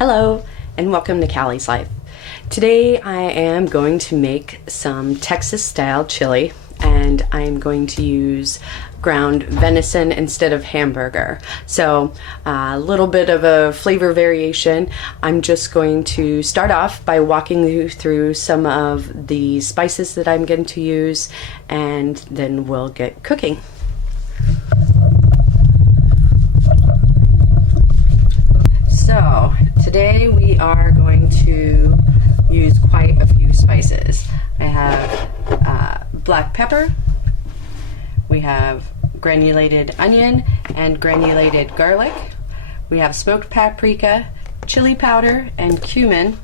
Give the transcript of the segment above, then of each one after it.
Hello and welcome to Callie's Life. Today I am going to make some Texas style chili, and I'm going to use ground venison instead of hamburger. So a little bit of a flavor variation. I'm just going to start off by walking you through some of the spices that I'm going to use, and then we'll get cooking. So today we are going to use quite a few spices. I have black pepper, we have granulated onion and granulated garlic, we have smoked paprika, chili powder, and cumin.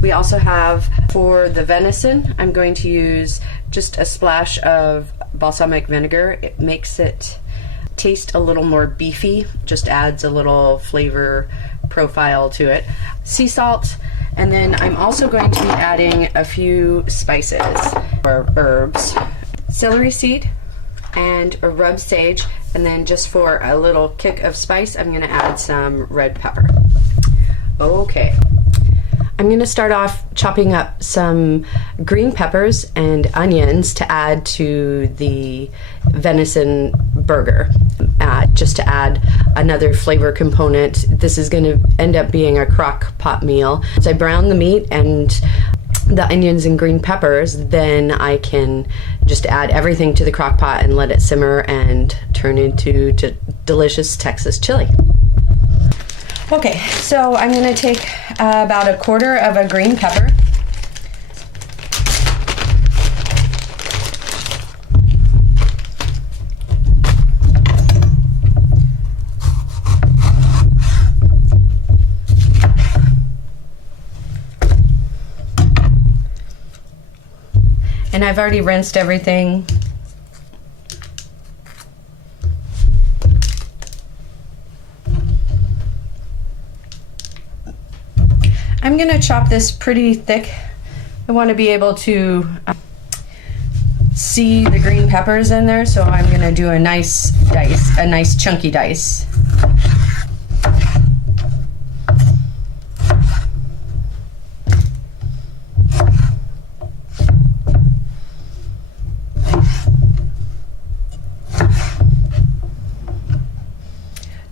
We also have, for the venison, I'm going to use just a splash of balsamic vinegar. It makes it taste a little more beefy, just adds a little flavor profile to it. Sea salt, and then I'm also going to be adding a few spices or herbs. Celery seed and a rub sage, and then just for a little kick of spice, I'm going to add some red pepper. Okay. I'm going to start off chopping up some green peppers and onions to add to the venison burger, just to add another flavor component. This is going to end up being a crock pot meal. So I brown the meat and the onions and green peppers, then I can just add everything to the crock pot and let it simmer and turn into delicious Texas chili. Okay, so I'm going to take about a quarter of a green pepper. And I've already rinsed everything. I'm going to chop this pretty thick. I want to be able to see the green peppers in there, so I'm going to do a nice dice, a nice chunky dice.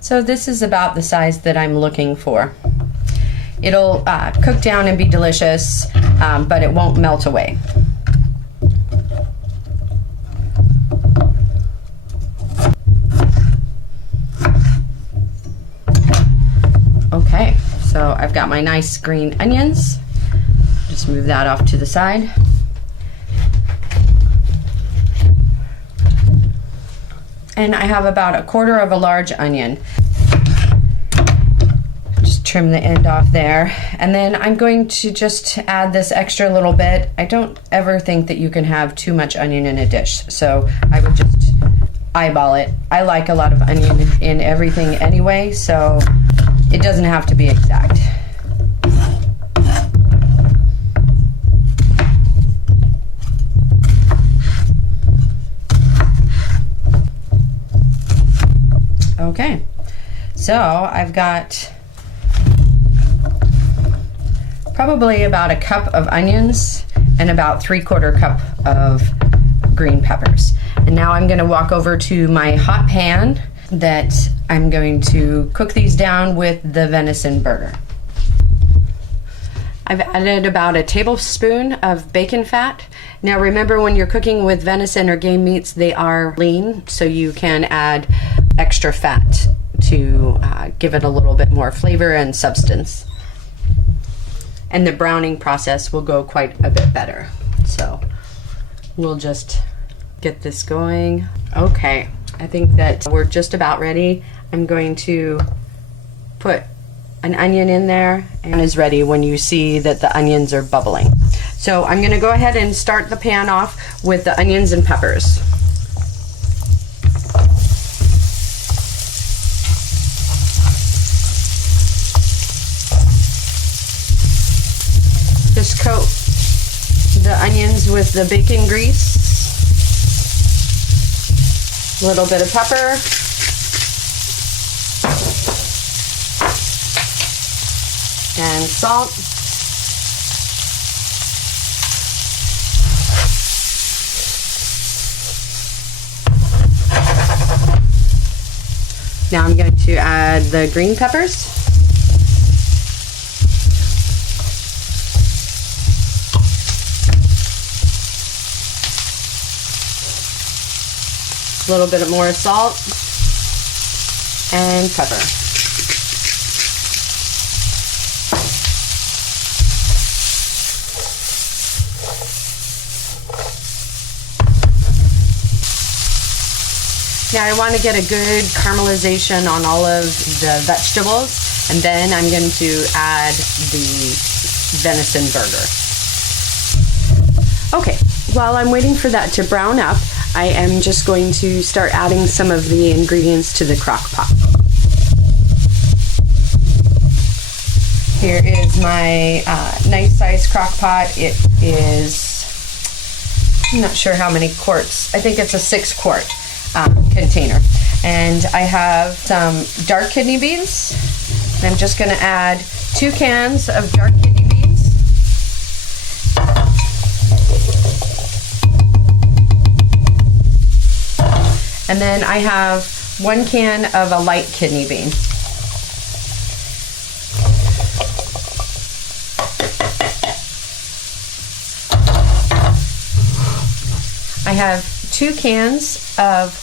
So this is about the size that I'm looking for. It'll cook down and be delicious, but it won't melt away. Okay, so I've got my nice green onions. Just move that off to the side. And I have about a quarter of a large onion. Trim the end off there, and then I'm going to just add this extra little bit. I don't ever think that you can have too much onion in a dish, so I would just eyeball it. I like a lot of onion in everything anyway, so it doesn't have to be exact. Okay, so I've got probably about a cup of onions and about 3/4 cup of green peppers. And now I'm going to walk over to my hot pan that I'm going to cook these down with the venison burger. I've added about a tablespoon of bacon fat. Now remember, when you're cooking with venison or game meats, they are lean, so you can add extra fat to give it a little bit more flavor and substance. And the browning process will go quite a bit better. So we'll just get this going. Okay, I think that we're just about ready. I'm going to put an onion in there, and is ready when you see that the onions are bubbling. So I'm going to go ahead and start the pan off with the onions and peppers. Just coat the onions with the bacon grease, a little bit of pepper, and salt. Now I'm going to add the green peppers. A little bit more salt and pepper. Now I want to get a good caramelization on all of the vegetables, and then I'm going to add the venison burger. Okay, while I'm waiting for that to brown up, I am just going to start adding some of the ingredients to the crock pot. Here is my nice size crock pot. It is, I'm not sure how many quarts. I think it's a 6-quart container. And I have some dark kidney beans. And I'm just going to add 2 cans of dark kidney beans. And then I have 1 can of a light kidney bean. I have 2 cans of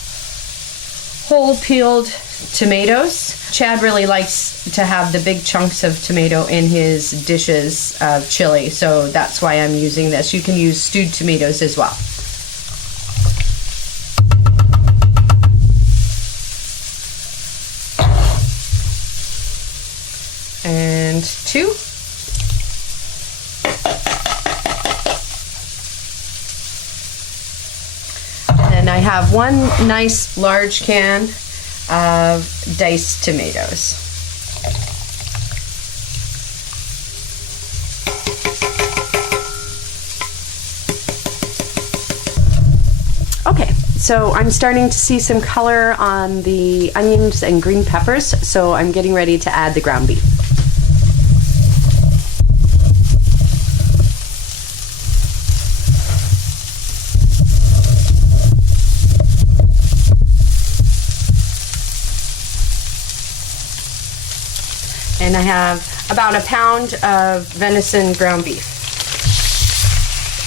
whole peeled tomatoes. Chad really likes to have the big chunks of tomato in his dishes of chili, so that's why I'm using this. You can use stewed tomatoes as well. And 2. And I have 1 nice large can of diced tomatoes. Okay, so I'm starting to see some color on the onions and green peppers, so I'm getting ready to add the ground beef. And I have about a pound of venison ground beef.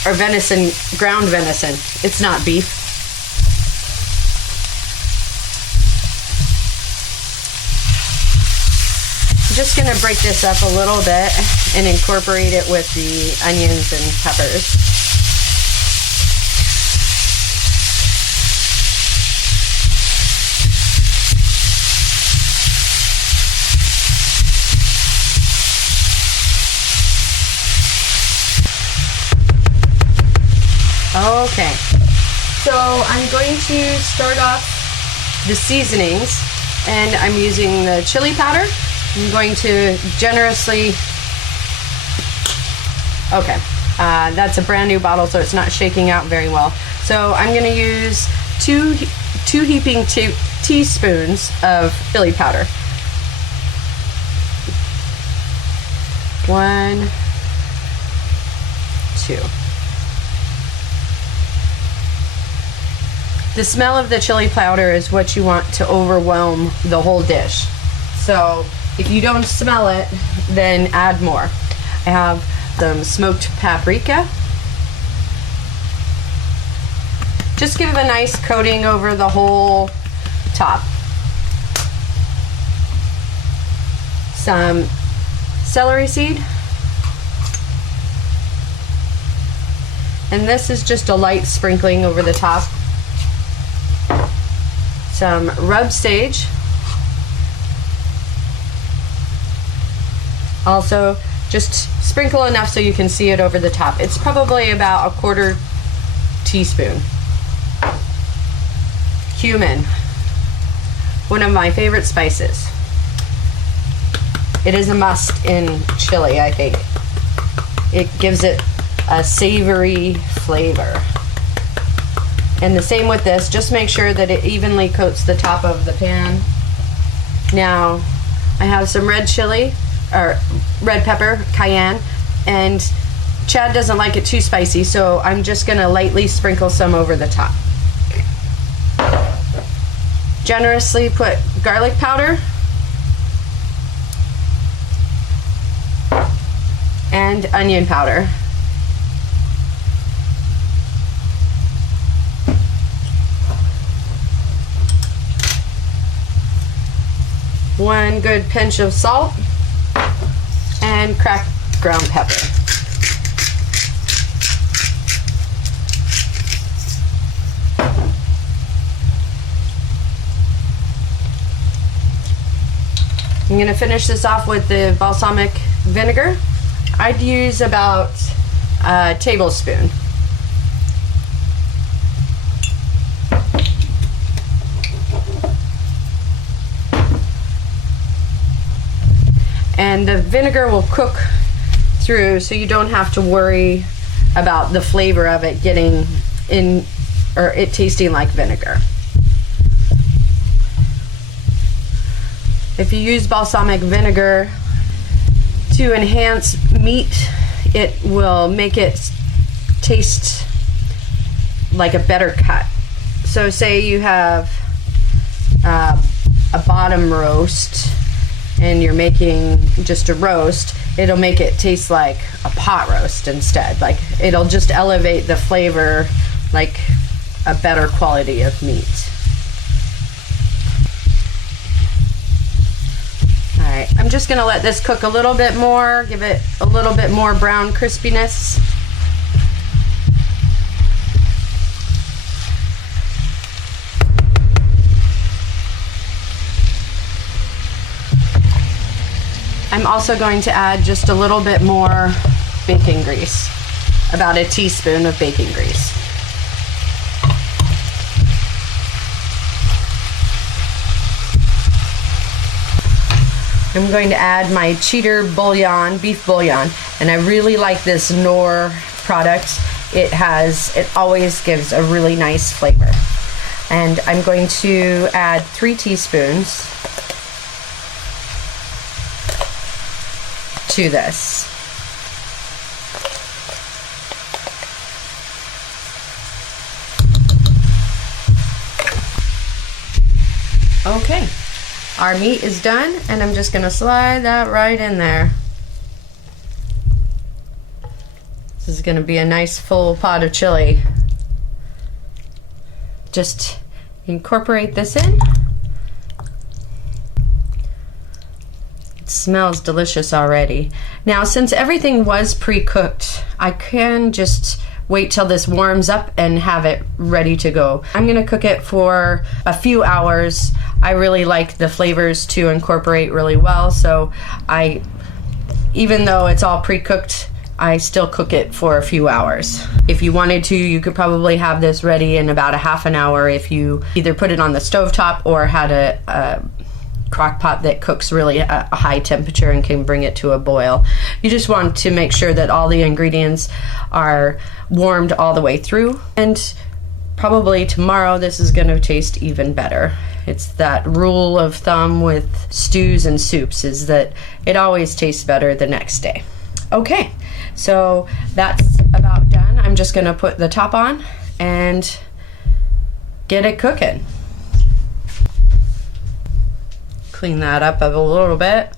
Or venison, ground venison. It's not beef. I'm just going to break this up a little bit and incorporate it with the onions and peppers. Okay, so I'm going to start off the seasonings, and I'm using the chili powder. I'm going to generously, okay, that's a brand new bottle, so it's not shaking out very well. So I'm going to use two heaping teaspoons of chili powder. 1, 2. The smell of the chili powder is what you want to overwhelm the whole dish. So if you don't smell it, then add more. I have some smoked paprika. Just give it a nice coating over the whole top. Some celery seed. And this is just a light sprinkling over the top. Some rub sage. Also, just sprinkle enough so you can see it over the top. It's probably about 1/4 teaspoon. Cumin, one of my favorite spices. It is a must in chili, I think. It gives it a savory flavor. And the same with this, just make sure that it evenly coats the top of the pan. Now, I have some red chili. or red pepper, cayenne, and Chad doesn't like it too spicy, so I'm just gonna lightly sprinkle some over the top. Generously put garlic powder and onion powder. One good pinch of salt and cracked ground pepper. I'm going to finish this off with the balsamic vinegar. I'd use about a tablespoon. And the vinegar will cook through, so you don't have to worry about the flavor of it getting in, or it tasting like vinegar. If you use balsamic vinegar to enhance meat, it will make it taste like a better cut. So say you have a bottom roast and you're making just a roast, it'll make it taste like a pot roast instead. Like, it'll just elevate the flavor, like a better quality of meat. All right, I'm just gonna let this cook a little bit more, give it a little bit more brown crispiness. I'm also going to add just a little bit more bacon grease, about a teaspoon of bacon grease. I'm going to add my cheater bouillon, beef bouillon, and I really like this Knorr product. It always gives a really nice flavor. And I'm going to add 3 teaspoons to this. Okay, our meat is done, and I'm just gonna slide that right in there. This is gonna be a nice full pot of chili. Just incorporate this in. Smells delicious already. Now, since everything was pre-cooked, I can just wait till this warms up and have it ready to go. I'm gonna cook it for a few hours. I really like the flavors to incorporate really well, so even though it's all pre-cooked, I still cook it for a few hours. If you wanted to, you could probably have this ready in about a half an hour if you either put it on the stovetop or had a crock pot that cooks really at a high temperature and can bring it to a boil. You just want to make sure that all the ingredients are warmed all the way through, and probably tomorrow this is going to taste even better. It's that rule of thumb with stews and soups, is that it always tastes better the next day. Okay, so that's about done. I'm just going to put the top on and get it cooking. Clean that up a little bit.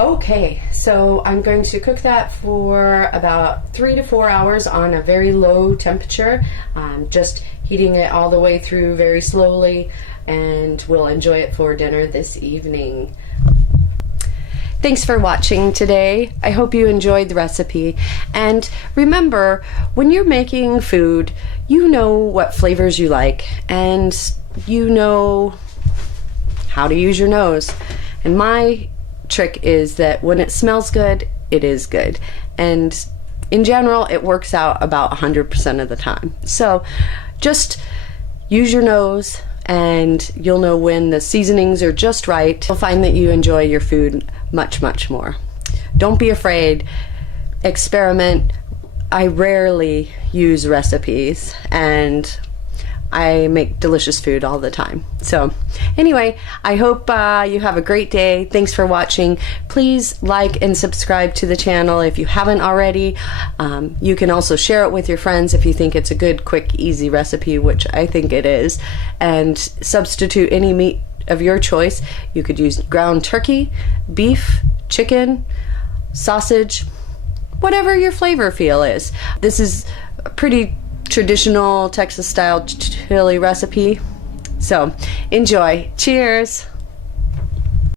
Okay, so I'm going to cook that for about 3 to 4 hours on a very low temperature. Just heating it all the way through very slowly, and we'll enjoy it for dinner this evening. Thanks for watching today. I hope you enjoyed the recipe. And remember, when you're making food, you know what flavors you like, and you know how to use your nose. And my trick is that when it smells good, it is good. And in general, it works out about 100% of the time. So just use your nose, and you'll know when the seasonings are just right. You'll find that you enjoy your food much, much more. Don't be afraid. Experiment. I rarely use recipes, and I make delicious food all the time. So anyway, I hope you have a great day. Thanks for watching. Please like and subscribe to the channel if you haven't already. You can also share it with your friends if you think it's a good, quick, easy recipe, which I think it is. And substitute any meat of your choice. You could use ground turkey, beef, chicken, sausage, whatever your flavor feel is. This is a pretty traditional Texas style chili recipe. So enjoy. Cheers.